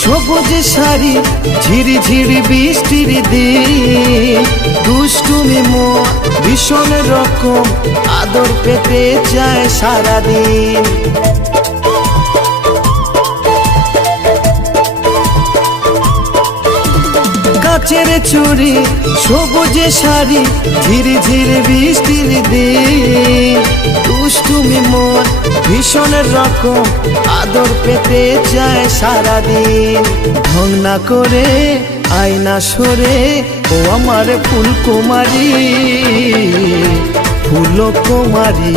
সবুজ শাড়ি ঝিরি ঝিরি বৃষ্টির দিন, দুষ্টুমি মন ভীষণ রকম আদর পেতে চায় সারাদিন। কাচের চুড়ি সবুজ শাড়ি ঝিরি ঝিরি বৃষ্টির দিন, দুষ্টুমি মন ভীষণ রকম আদর পেতে চায় সারাদিন। ঢং না করে আয়না সরে ও আমার ফুলকুমারী, ফুলকুমারী।